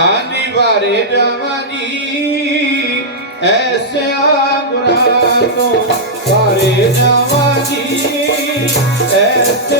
ਕਾਨੀ ਵਾਰੇ ਜਾਵਾਂਗੀ ਐਸਿਆ ਗੁਰਾਂ ਤੋਂ ਵਾਰੇ ਜਾਵਾਂਗੀ। ਐਸਿਆ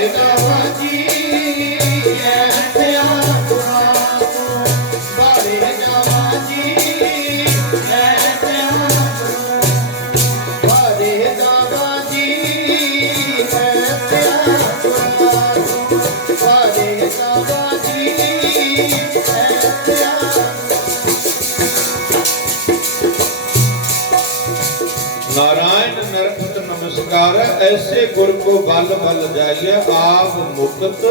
내 ਕਰ, ਐਸੇ ਗੁਰ ਕੋ ਬਲ ਬਲ ਜਾਈਏ ਆਪ ਮੁਕਤ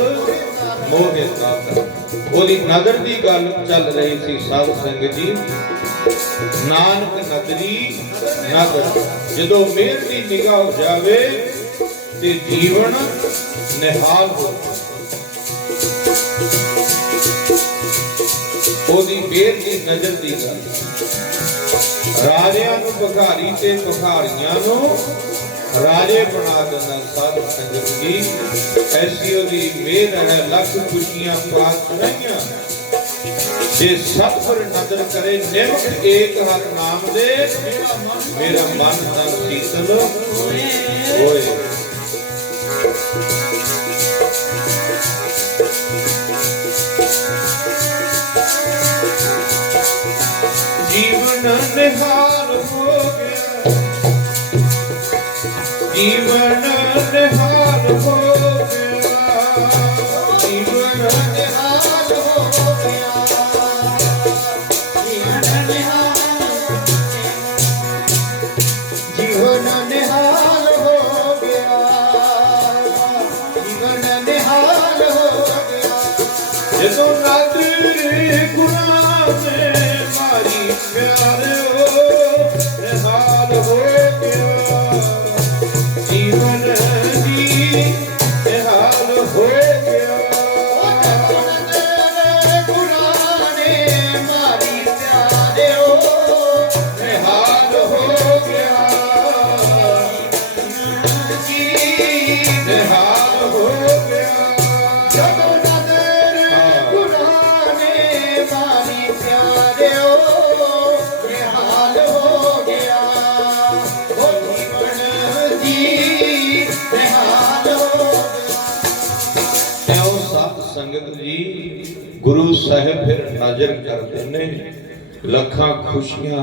ਮੋਗੇ ਕਾਤਰ ਉਹਦੀ ਨਦਰ ਦੀ ਗੱਲ ਚੱਲ ਰਹੀ ਸੀ ਸਾਧ ਸੰਗਤ ਜੀ। ਨਾਨਕ ਨਦਰੀ ਨਦਰ ਜਦੋਂ ਮਿਹਰ ਦੀ ਨਿਗਾਹ ਹੋ ਜਾਵੇ, ਤੇ ਜੀਵਨ ਨਿਹਾਲ ਹੋ ਉਹਦੀ ਮਿਹਰ ਦੀ ਨਜ਼ਰ ਦੀ ਗੱਲ। ਰਾਜਿਆਂ ਨੂੰ ਭਿਖਾਰੀ ਤੇ ਭਿਖਾਰੀਆਂ ਨੂੰ ਰਾਜੇ ਬਣਾ ਦਿੰਦਾ ਸਾਧ ਸੰਗਤ ਜੀ। ਐਸੀ ਉਹਦੀ ਮੇਰ ਹੈ ਲੱਖ ਖੁਸ਼ੀਆਂ ਪਾਸ ਜੇ ਸਤਿਗੁਰ ਨਦਰ ਕਰੇ, ਨਿਮਕ ਏਕ ਹੱਥ ਨਾਮ ਦੇ, ਮੇਰਾ ਮਨ ਦਾ ਸੀਤਲ ਹੋਏ। ਜੀਵਨ ਨਿਹਾਲ ਹੋ ਗਿਆ। ਜੀਵਨ ਨਿਹਾਲ ਹੋ ਗਿਆ। ਜੀਵਨ ਨਿਹਾਲ ਹੋ ਗਿਆ। ਜੀਵਨ ਨਿਹਾਲ ਜੀਵਨ ਨਿਹਾਲ ਹੋ ਗਿਆ। ਜੀਵਨ ਨਿਹਾਲ ਹੋ ਗਿਆ ਜਦੋਂ ਨਾਦਰੀ ਗੁਨਾਹ ਨੇ ਮਾਰੀ Yeah. ਸੰਗਤ ਜੀ ਗੁਰੂ ਸਾਹਿਬ ਫਿਰ ਹਾਜ਼ਰ ਕਰਦੇ ਨੇ ਲੱਖਾਂ ਖੁਸ਼ੀਆਂ